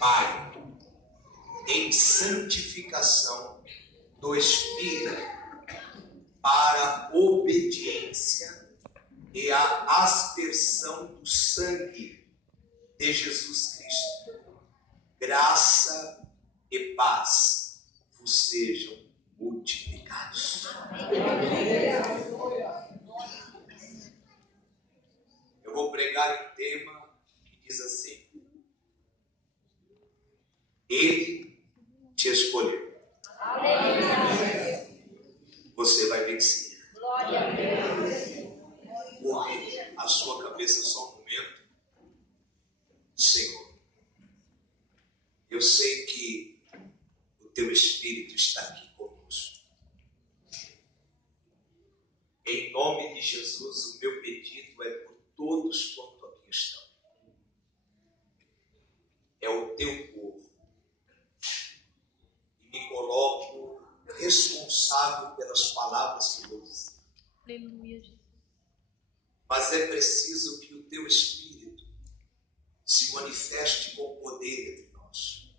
Pai, em santificação do Espírito, para obediência e a aspersão do sangue de Jesus Cristo. Graça e paz vos sejam multiplicados. Eu vou pregar um tema que diz assim: Ele te escolheu. Você vai vencer. Curve a sua cabeça só um momento. Senhor, eu sei que o teu Espírito está aqui conosco. Em nome de Jesus, o meu pedido é por todos quanto aqui estão. É o teu povo. E me coloco responsável pelas palavras que vou dizer. Aleluia, Jesus. Mas é preciso que o teu Espírito se manifeste com poder entre nós.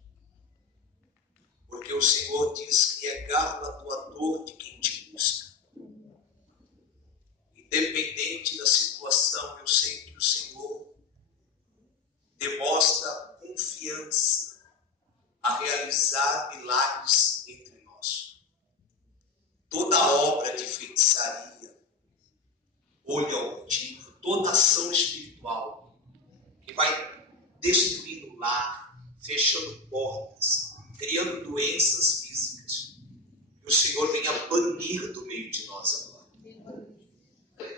Porque o Senhor diz que é galardoador de quem te busca. Independente da situação, eu sei que o Senhor demonstra confiança a realizar milagres entre nós. Toda obra de feitiçaria, olho altivo, toda ação espiritual que vai destruindo o lar, fechando portas, criando doenças físicas, que o Senhor venha banir do meio de nós agora.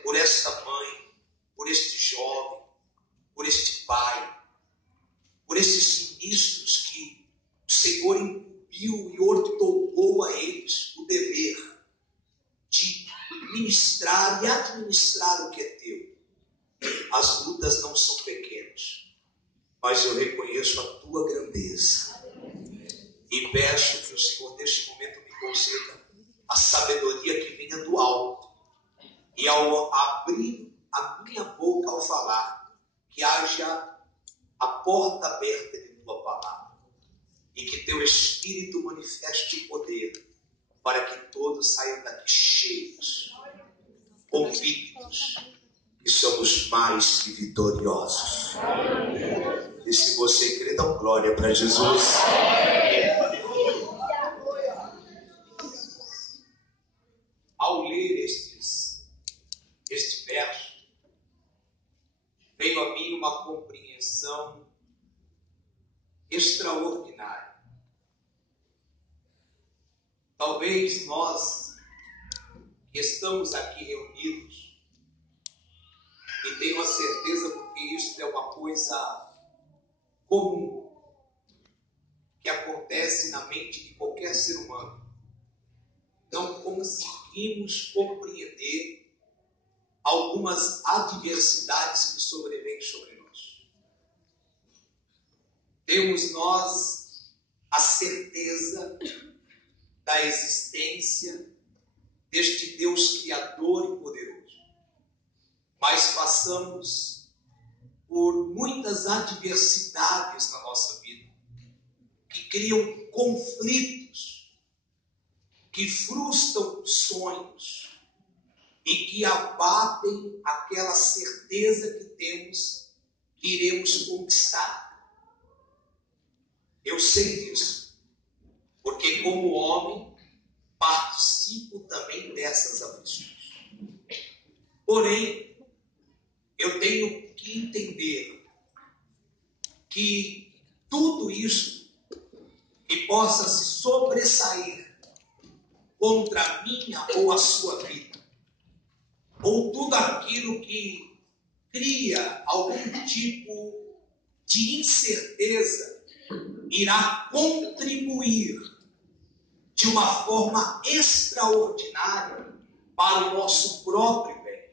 Por esta mãe, por este jovem, por este pai, por esses ministros que o Senhor incumbiu e ordenou a eles o dever de ministrar e administrar o que é teu. As lutas não são pequenas, mas eu reconheço a tua grandeza e peço que o Senhor neste momento me conceda a sabedoria que venha do alto, e ao abrir a minha boca ao falar, que haja a porta aberta de tua palavra e que teu Espírito manifeste o poder para que todos saiam daqui cheios, convictos que somos mais que vitoriosos. E se você crê, dá glória para Jesus. Ao ler este verso, veio a mim uma compreensão extraordinária. Talvez nós que estamos aqui reunidos, e tenho a certeza porque isso é uma coisa comum, que acontece na mente de qualquer ser humano, não conseguimos compreender algumas adversidades que sobrevêm sobre nós. Temos nós a certeza da existência deste Deus Criador e poderoso, mas passamos por muitas adversidades na nossa vida, que criam conflitos, que frustram sonhos e que abatem aquela certeza que temos que iremos conquistar. Eu sei disso, porque como homem participo também dessas aflições. Porém, eu tenho que entender que tudo isso que possa se sobressair contra a minha ou a sua vida, ou tudo aquilo que cria algum tipo de incerteza, irá contribuir de uma forma extraordinária para o nosso próprio bem.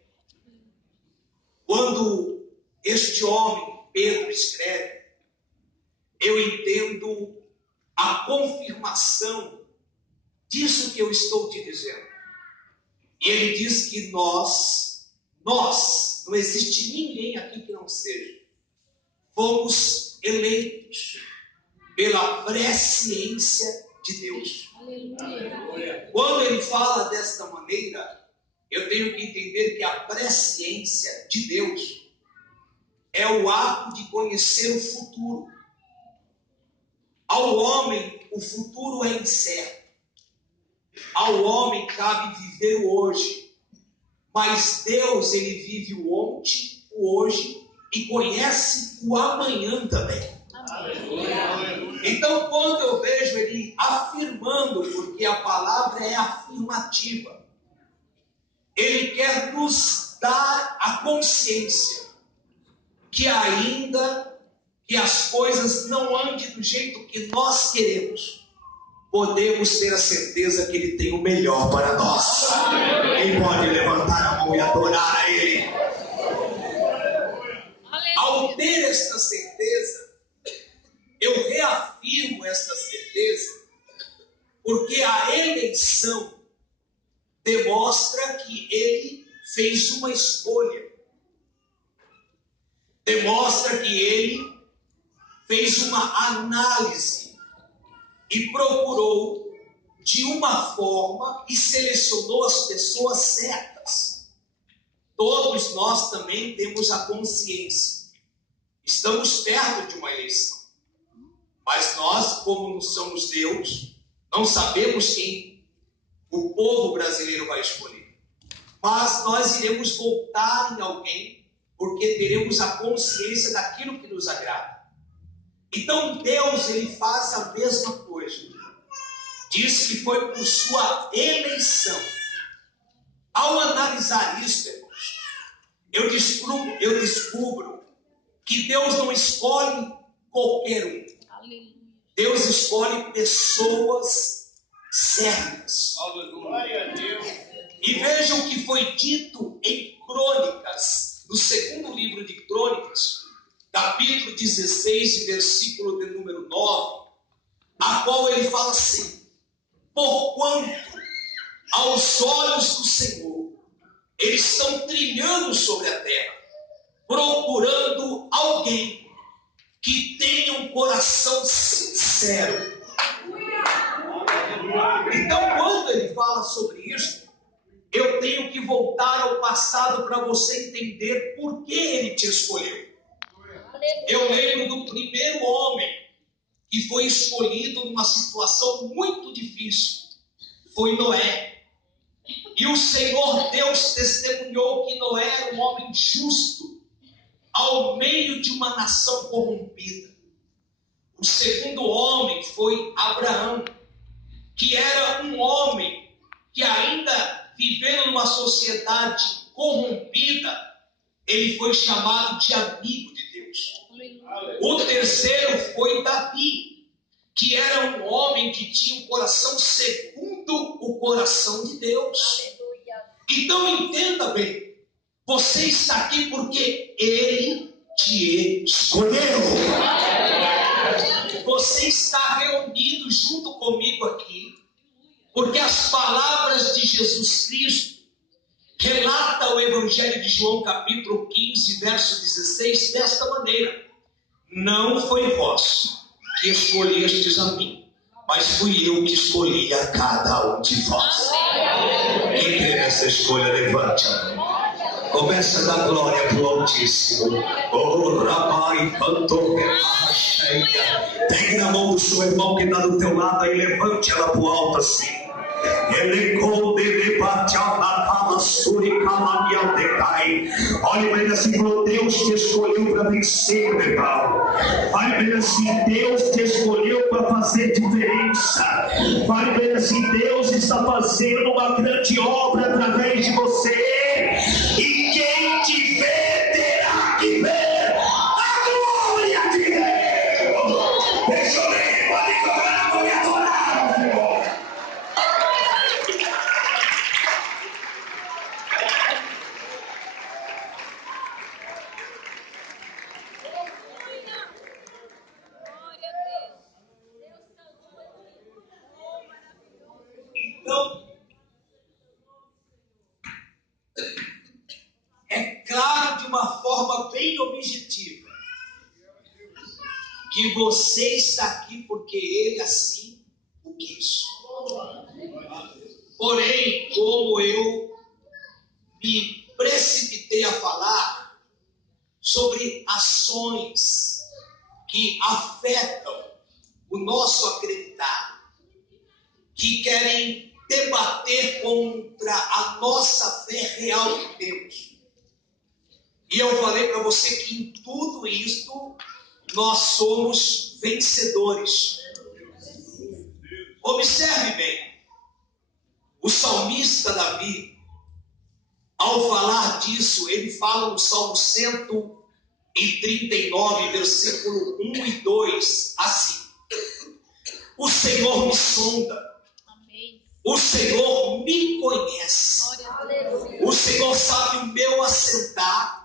Quando este homem, Pedro, escreve, eu entendo a confirmação disso que eu estou te dizendo. E ele diz que nós, não existe ninguém aqui que não seja, fomos eleitos pela presciência de Deus. Quando ele fala desta maneira, eu tenho que entender que a presciência de Deus é o ato de conhecer o futuro. Ao homem, o futuro é incerto. Ao homem cabe viver o hoje. Mas Deus, ele vive o ontem, o hoje e conhece o amanhã também. Então, quando eu vejo ele afirmando, porque a palavra é afirmativa, ele quer nos dar a consciência que ainda que as coisas não andem do jeito que nós queremos, podemos ter a certeza que ele tem o melhor para nós. Quem pode levantar a mão e adorar a ele? Ao ter esta certeza, eu reafirmo esta certeza, porque a eleição demonstra que ele fez uma escolha. Demonstra que ele fez uma análise e procurou de uma forma e selecionou as pessoas certas. Todos nós também temos a consciência. Estamos perto de uma eleição. Mas nós, como não somos Deus, não sabemos quem o povo brasileiro vai escolher. Mas nós iremos voltar em alguém, porque teremos a consciência daquilo que nos agrada. Então Deus, ele faz a mesma coisa. Diz que foi por sua eleição. Ao analisar isso, irmãos, eu descubro que Deus não escolhe qualquer um. Deus escolhe pessoas certas. E vejam o que foi dito em Crônicas, no segundo livro de Crônicas, capítulo 16, versículo de número 9, a qual ele fala assim: porquanto aos olhos do Senhor eles estão trilhando sobre a terra, procurando alguém que tenha um coração sincero. Então, quando ele fala sobre isso, eu tenho que voltar ao passado para você entender por que ele te escolheu. Eu lembro do primeiro homem que foi escolhido numa situação muito difícil. Foi Noé. E o Senhor Deus testemunhou que Noé era um homem justo ao meio de uma nação corrompida. O segundo homem foi Abraão, que era um homem que, ainda vivendo numa sociedade corrompida, ele foi chamado de amigo de Deus. O terceiro foi Davi, que era um homem que tinha um coração segundo o coração de Deus. Então entenda bem, você está aqui porque ele te escolheu. Você está reunido junto comigo aqui, porque as palavras de Jesus Cristo relata o Evangelho de João, capítulo 15, verso 16, desta maneira: não foi vós que escolhestes a mim, mas fui eu que escolhi a cada um de vós. Quem tem essa escolha, levante a mão. Começa a dar glória para o Altíssimo. Oh, Rabai, cantor, pegue na mão do seu irmão que está do teu lado e levante ela para o alto assim. Olha para ele assim: Deus te escolheu para vencer, meu irmão. Olha para ele assim: Deus te escolheu para fazer diferença. Olha para ele assim: Deus está fazendo uma grande obra através de você. E quem te vê terá que ver a glória de Deus. Deixa eu ver, pode colocar a mão e adorar, Senhor. Então, que você está aqui porque Ele assim o quis. Porém, como eu me precipitei a falar sobre ações que afetam o nosso acreditar, que querem debater contra a nossa fé real em Deus. E eu falei para você que em tudo isto nós somos vencedores. Observe bem, o salmista Davi, ao falar disso, ele fala no Salmo 139, versículo 1 e 2, assim: o Senhor me sonda, o Senhor me conhece, o Senhor sabe o meu assentar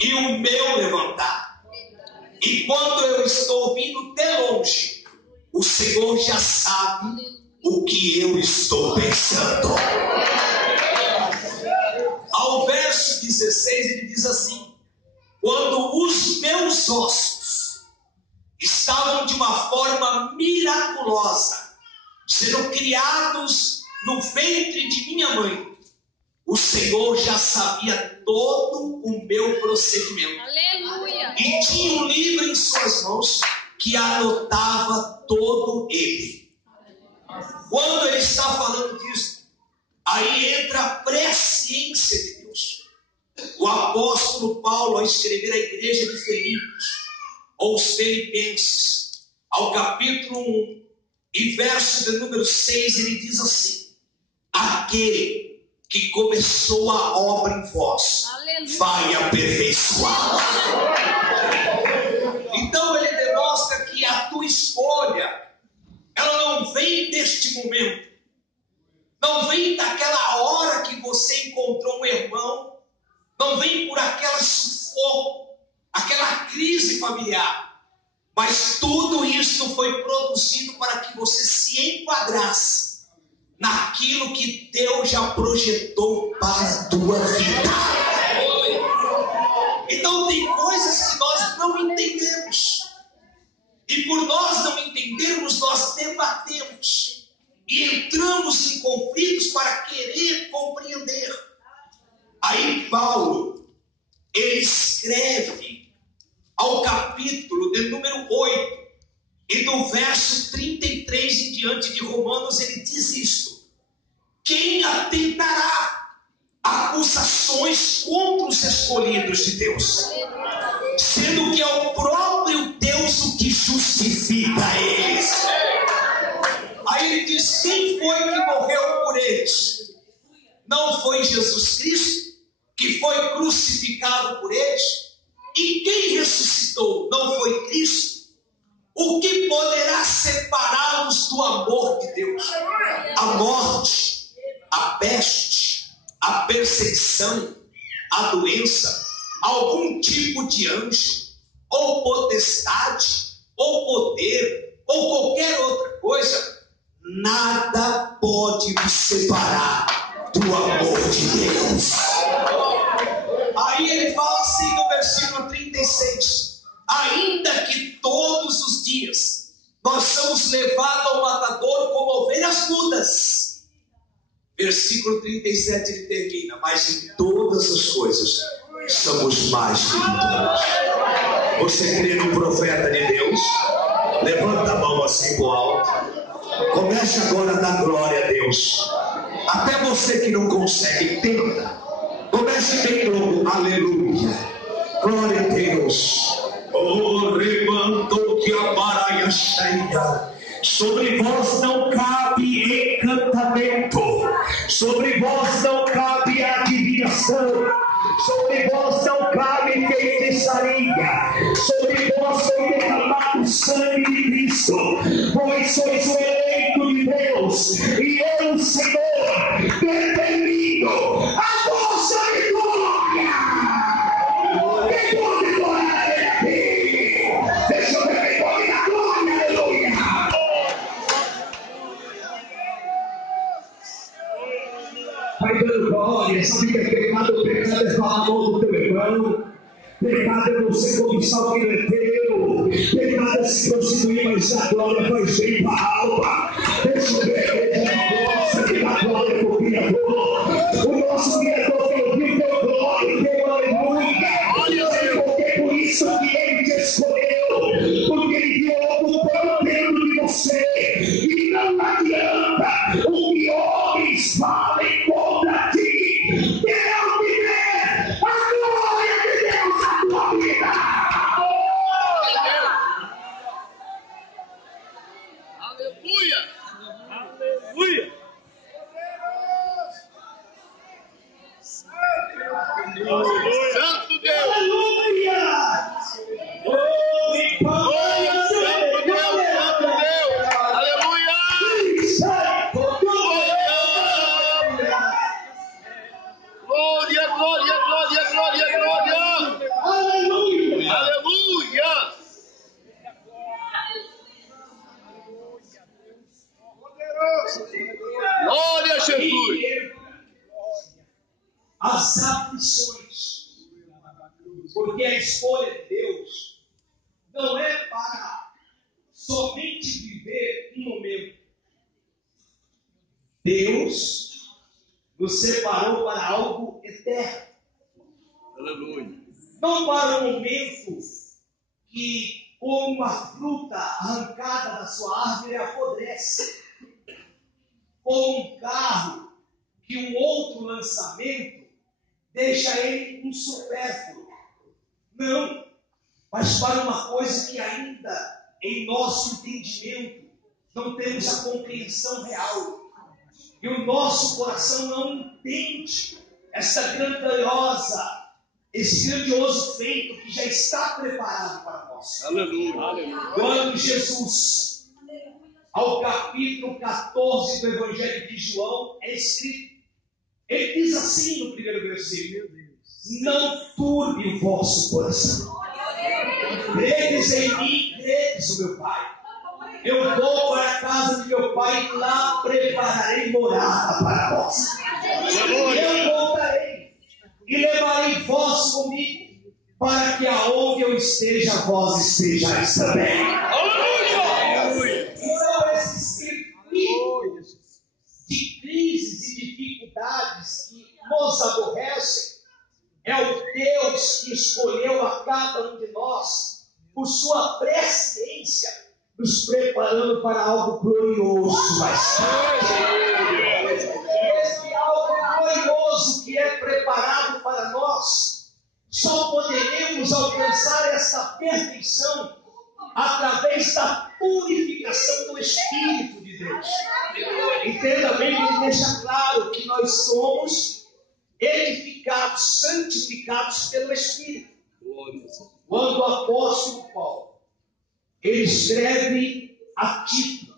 e o meu levantar. E quando eu estou vindo de longe, o Senhor já sabe o que eu estou pensando. Ao verso 16 ele diz assim: quando os meus ossos estavam de uma forma miraculosa, sendo criados no ventre de minha mãe, o Senhor já sabia todo o meu procedimento. Aleluia. E tinha um livro em suas mãos que anotava todo ele. Quando ele está falando disso, aí entra a presciência de Deus. O apóstolo Paulo, ao escrever à igreja de Filipos, ou os Filipenses, ao capítulo 1 e verso de número 6, ele diz assim: aquele que começou a obra em vós, aleluia, vai aperfeiçoá-la. Então ele demonstra que a tua escolha, ela não vem deste momento, não vem daquela hora que você encontrou um irmão, não vem por aquela sufoco, aquela crise familiar, mas tudo isso foi produzido para que você se enquadrasse naquilo que Deus já projetou para a tua vida. Então tem coisas que nós não entendemos, e por nós não entendermos, nós debatemos e entramos em conflitos para querer compreender. Aí Paulo, ele escreve ao capítulo de número 8, e do verso 33 em diante de Romanos, ele diz isto: quem atentará acusações contra os escolhidos de Deus, sendo que é o próprio Deus o que justifica eles. Aí ele diz: quem foi que morreu por eles? Não foi Jesus Cristo, que foi crucificado por eles? E quem ressuscitou? Não foi Cristo? O que poderá separá-los do amor de Deus? A morte, a peste, a perseguição, a doença, algum tipo de anjo, ou potestade, ou poder, ou qualquer outra coisa, nada pode nos separar do amor de Deus. Aí ele fala assim no versículo 36: ainda que todos os dias nós somos levados ao matador como ovelhas mudas. Versículo 37 ele termina: mas em todas as coisas somos mais que vitórios. Você crê no profeta de Deus? Levanta a mão assim pro alto. Comece agora a dar glória a Deus. Até você que não consegue, tenta. Comece bem logo. Aleluia. Glória a Deus. Oh, remantou que a baraia cheia. Sobre vós não cabe encantamento, sobre vós não cabe adivinhação, sobre vós não cabe feitiçaria, sobre vós foi derramado o sangue de Cristo, pois sois o eleito de Deus, e eu, Senhor, determino a vossa vitória. Quem pode glória ele aqui? Deixa eu ver quem pode dar glória, aleluia. Vai dando glória, sabe que é pecado? Pecado é falar mal do teu irmão. Pecado é você cobiçar o que não é teu. Tem nada a se prostituir, mas a glória faz bem para a alma. Deixa eu ver a nossa que dá glória para o Criador. O nosso Criador tem ouvido teu glória e teu aleluia. Porque por isso que ele te escolheu. Porque ele viu algo tão dentro de você. E não adianta o que homens falem contra ti. Deus te dê a glória de Deus na tua vida. Aleluia! Aleluia! Santo Deus! Aleluia! Santo Deus! Aleluia! Glória, glória, glória, glória, glória! Aleluia! Aleluia! Glória a Jesus! As aflições, porque a escolha de Deus não é para somente viver um momento. Deus nos separou para algo eterno. Aleluia! Não para um momento que, como uma fruta arrancada da sua árvore, apodrece. Como um carro que um outro lançamento deixa ele um supérfluo. Não, mas para uma coisa que ainda em nosso entendimento não temos a compreensão real. E o nosso coração não entende esse grandioso feito que já está preparado para nós. Aleluia! Aleluia! Quando Jesus, ao capítulo 14 do Evangelho de João, é escrito, ele diz assim no primeiro versículo: não turbe o vosso coração. Credes em mim, credes o meu Pai. Eu vou para a casa de meu Pai e lá prepararei morada para vós. Eu voltarei e levarei vós comigo, para que aonde eu esteja, vós estejais também. Então, esse espírito de crises e dificuldades que nos aborrecem é o Deus que escolheu a cada um de nós por sua presciência, nos preparando para algo glorioso mais tarde. Esse algo glorioso que é preparado para nós, só poderemos alcançar essa perfeição através da purificação do Espírito de Deus. Entenda bem que ele deixa claro que nós somos edificados, santificados pelo Espírito. Quando o apóstolo Paulo, ele escreve a Tito,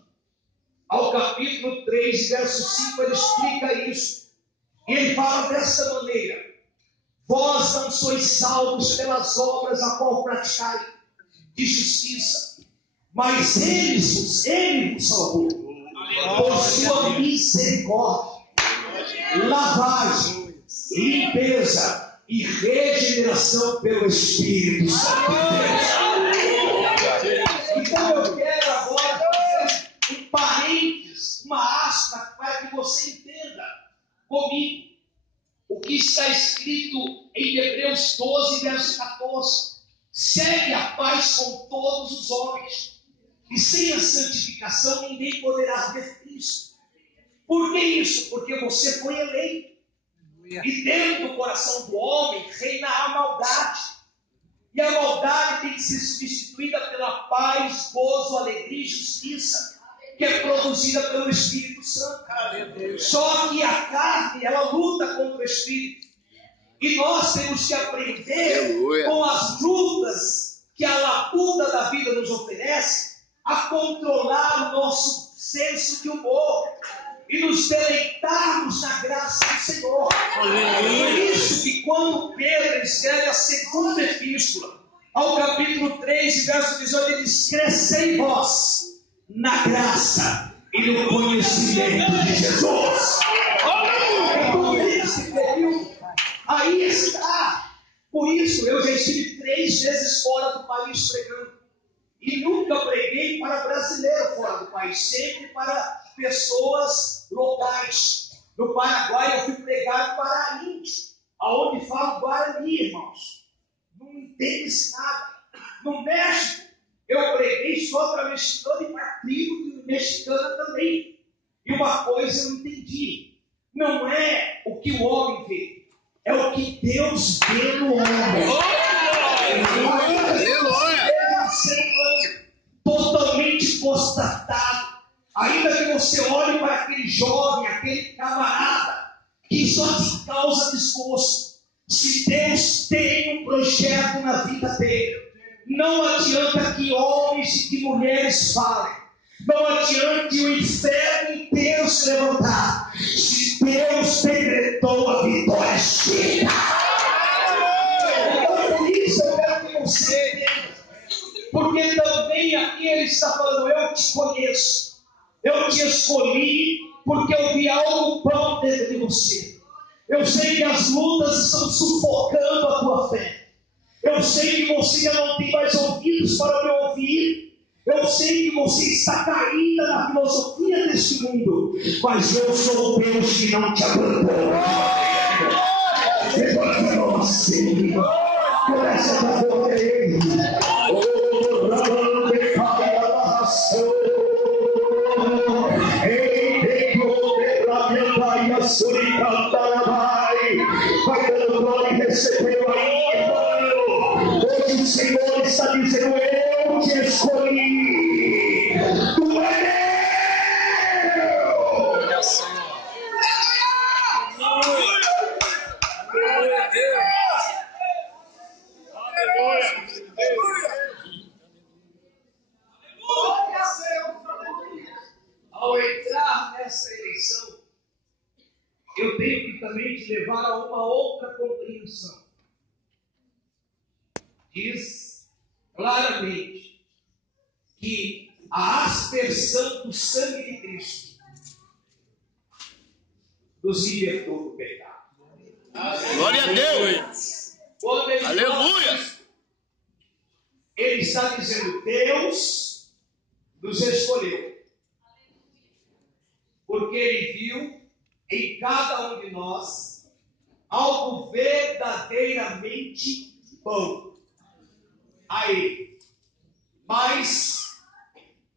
ao capítulo 3, verso 5, ele explica isso. E ele fala dessa maneira: vós não sois salvos pelas obras a qual praticai de justiça, mas ele vos salvou por sua misericórdia, lavagem, limpeza e regeneração pelo Espírito Santo de Deus. Então eu quero agora fazer um parênteses, uma aspa, para que você entenda comigo o que está escrito em Hebreus 12, verso 14. Segue a paz com todos os homens, e sem a santificação ninguém poderá ver Cristo. Por que isso? Porque você foi eleito. E dentro do coração do homem reina a maldade. E a maldade tem que ser substituída pela paz, gozo, alegria e justiça, que é produzida pelo Espírito Santo. Só que a carne, ela luta contra o Espírito. E nós temos que aprender com as lutas que a labuta da vida nos oferece, a controlar o nosso senso de humor e nos deleitarmos na graça do Senhor. Por isso que quando Pedro escreve a segunda epístola, ao capítulo 3, verso 18, ele diz: crescei vós na graça e no conhecimento de Jesus. Então, nesse período, aí está. Por isso, eu já estive 3 vezes fora do país pregando. E nunca preguei para brasileiro fora do país, sempre para pessoas locais. No Paraguai eu fui pregar para índios, aonde falam Guarani, irmãos. Não entende nada. No México, eu preguei só para mexicano e para tribo mexicana também. E uma coisa eu não entendi. Não é o que o homem vê, é o que Deus vê no homem. Totalmente constatado. Ainda que você olhe para aquele jovem, aquele camarada, que só te causa desgosto. Se Deus tem um projeto na vida dele, não adianta que homens e que mulheres falem. Não adianta que o inferno inteiro se levantar. Se Deus decretou, a vitória chega. Então, por isso eu quero que você entenda. Porque também aqui ele está falando, eu te conheço. Eu te escolhi porque eu vi algo pronto dentro de você. Eu sei que as lutas estão sufocando a tua fé. Eu sei que você já não tem mais ouvidos para me ouvir. Eu sei que você está caída na filosofia deste mundo. Mas eu sou o Deus que não te abandona. Levanta a mão assim. Começa a fazer ele. Vai dando glória e recebeu aí, irmão. Hoje o Senhor está dizendo, eu te escolhi. Tu é meu. Olha, Senhor. Aleluia. Glória a Deus. Aleluia. Ao entrar nessa eleição, eu tenho que também te levar a uma outra compreensão. Diz claramente que a aspersão do sangue de Cristo nos libertou do pecado. Glória a Deus. Quando ele Aleluia. isso, ele está dizendo, Deus nos escolheu. Porque ele viu em cada um de nós algo verdadeiramente bom a ele. Mas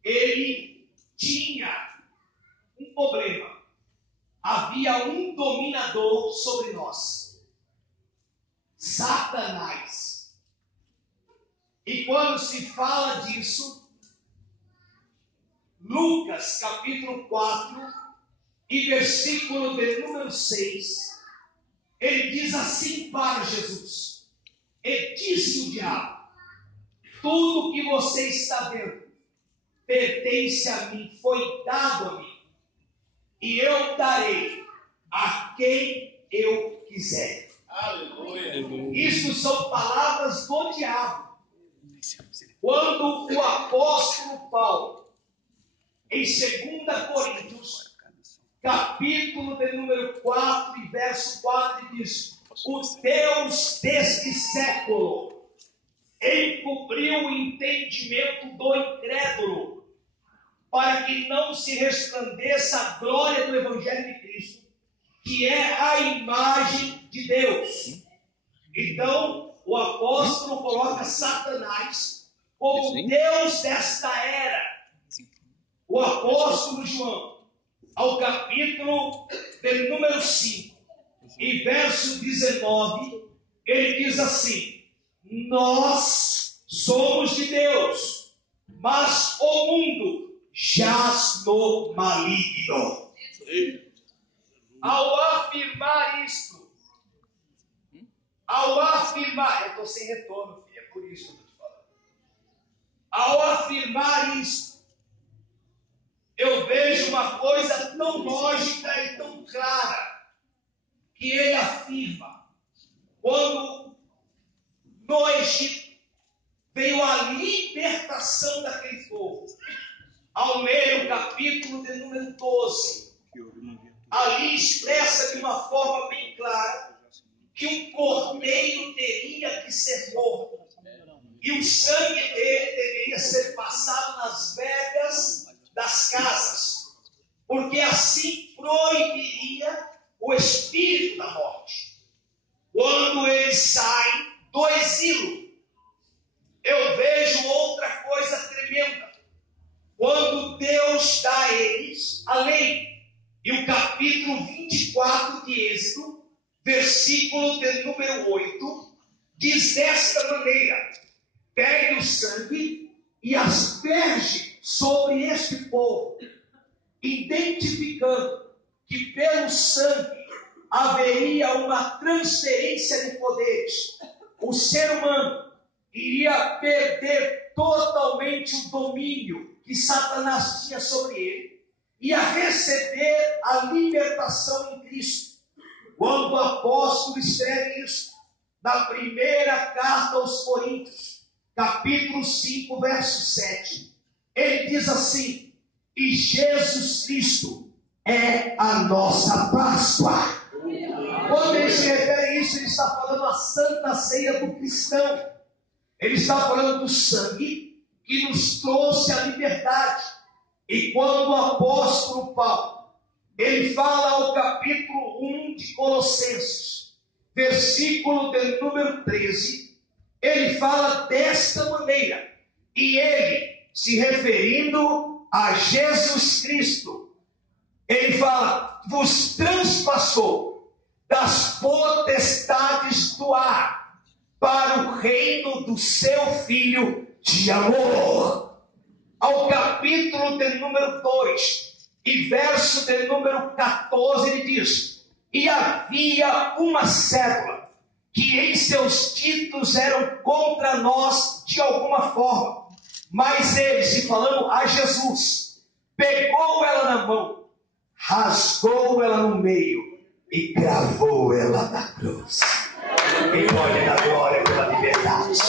ele tinha um problema. Havia um dominador sobre nós. Satanás. E quando se fala disso, Lucas capítulo 4 e versículo de número 6, ele diz assim para Jesus: e disse o diabo, tudo que você está vendo pertence a mim, foi dado a mim, e eu darei a quem eu quiser. Aleluia. Isso são palavras do diabo. Quando o apóstolo Paulo, em 2 Coríntios, capítulo de número 4 e verso 4, diz: o Deus deste século encobriu o entendimento do incrédulo, para que não se resplandeça a glória do Evangelho de Cristo, que é a imagem de Deus. Então, o apóstolo coloca Satanás como Deus desta era. O apóstolo João, ao capítulo de número 5 e verso 19, ele diz assim: nós somos de Deus, mas o mundo jaz no maligno. Ao afirmar isto, eu estou sem retorno, filho, é por isso que eu estou te falando. Ao afirmar isto, eu vejo uma coisa tão lógica e tão clara, que ele afirma, quando no Egito veio a libertação daquele povo. Ao ler o capítulo de número 12, ali expressa de uma forma bem clara que um cordeiro teria que ser morto. E o sangue dele deveria ser passado nas vergas das casas, porque assim proibiria o espírito da morte. Quando eles saem do exílio, eu vejo outra coisa tremenda. Quando Deus dá a eles a lei, e o capítulo 24 de Êxodo, versículo de número 8, diz desta maneira: pegue o sangue e asperge sobre este povo, identificando que pelo sangue haveria uma transferência de poderes. O ser humano iria perder totalmente o domínio que Satanás tinha sobre ele, ia receber a libertação em Cristo. Quando o apóstolo escreve isso, na primeira carta aos Coríntios, capítulo 5, verso 7, ele diz assim: e Jesus Cristo é a nossa Páscoa. Quando ele se refere a isso, ele está falando a santa ceia do cristão. Ele está falando do sangue que nos trouxe a liberdade. E quando o apóstolo Paulo, ele fala ao capítulo 1 de Colossenses, versículo de número 13, ele fala desta maneira, e ele, se referindo a Jesus Cristo, ele fala: vos transpassou das potestades do ar para o reino do seu Filho de amor. Ao capítulo de número 2 e verso de número 14, ele diz: e havia uma cédula que em seus títulos eram contra nós de alguma forma, mas ele, se falando a Jesus, pegou ela na mão, rasgou ela no meio e gravou ela na cruz. Quem pode dar glória pela liberdade?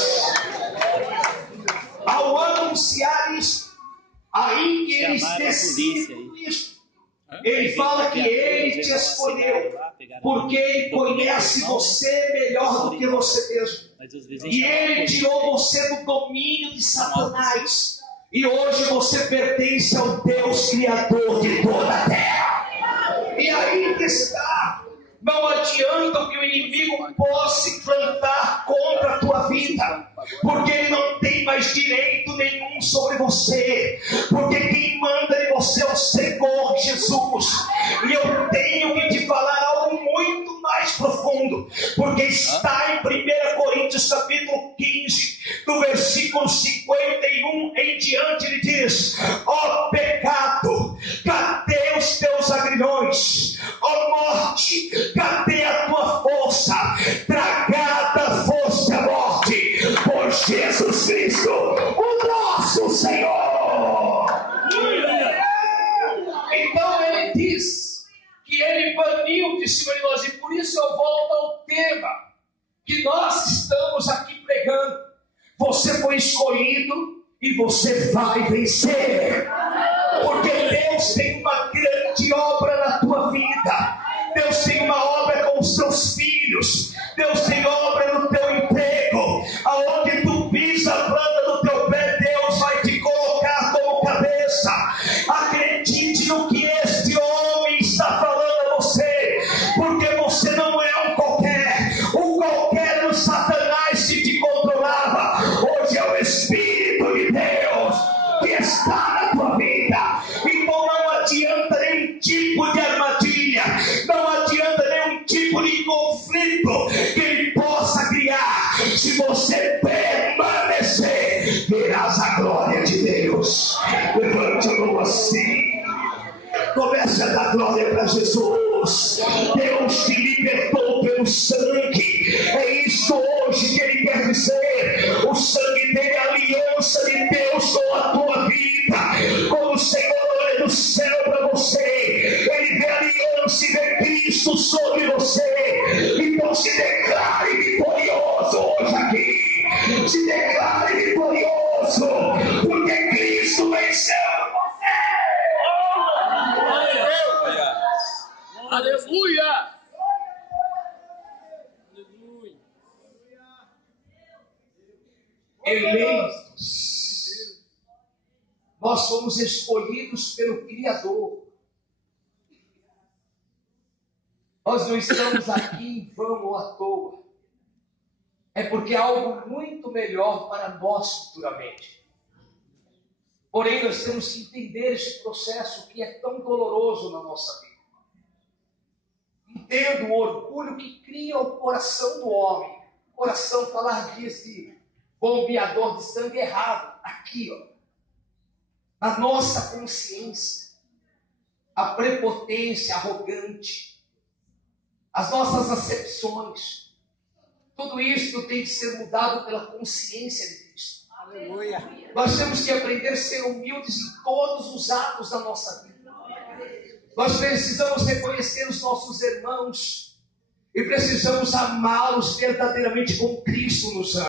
Ao anunciar isso, aí que eles decidem isso, ele fala que ele te escolheu, porque ele conhece você melhor do que você mesmo. E ele tirou você do domínio de Satanás. E hoje você pertence ao Deus Criador de toda a terra. E aí que está. Não adianta que o inimigo possa se plantar contra a tua vida, porque ele não tem mais direito nenhum sobre você, porque quem manda em você é o Senhor Jesus. E eu tenho que te falar algo muito mais profundo, porque está em 1 Coríntios capítulo 15, do versículo 51 em diante, ele diz: ó pecado, cadê os teus agrilhões? Ó morte, cadê a tua força? Tragada foste a morte por Jesus Cristo, o nosso Senhor. Então ele diz que ele baniu de cima de nós, e por isso eu volto ao tema que nós estamos aqui pregando. Você foi escolhido e você vai vencer, porque Deus tem uma grande obra na tua vida. Deus tem uma obra com os seus filhos. Deus tem obra no teu emprego. Aonde tu pisa a planta do teu pé, Deus vai te colocar como cabeça. Acredite no que este homem está falando a você, porque você não é um qualquer. O qualquer no Satanás que te controlava, hoje é o Espírito de Deus que está na tua vida. Então não adianta nenhum tipo de armadilha, não adianta nenhum tipo de conflito que ele possa criar. Se você permanecer, verás a glória de Deus. Levante a mão assim, comece a dar glória para Jesus. Deus te libertou pelo sangue. É isso hoje que ele quer dizer. O sangue dele é a aliança de Deus com a tua vida. Como o Senhor olha do céu para você, ele vê a aliança e vê Cristo sobre você. Então se declare vitorioso hoje aqui. Se declare vitorioso, porque Cristo venceu você. Aleluia! eleitos. Nós somos escolhidos pelo Criador. Nós não estamos aqui em vão ou à toa. É porque há algo muito melhor para nós futuramente. Porém, nós temos que entender esse processo que é tão doloroso na nossa vida. Entendo o orgulho que cria o coração do homem. O coração, falar disso de bombeador de sangue errado. Aqui, ó. Na nossa consciência. A prepotência arrogante. As nossas acepções. Tudo isso tem que ser mudado pela consciência de Cristo. Aleluia. Nós temos que aprender a ser humildes em todos os atos da nossa vida. Nós precisamos reconhecer os nossos irmãos e precisamos amá-los verdadeiramente como Cristo nos ama.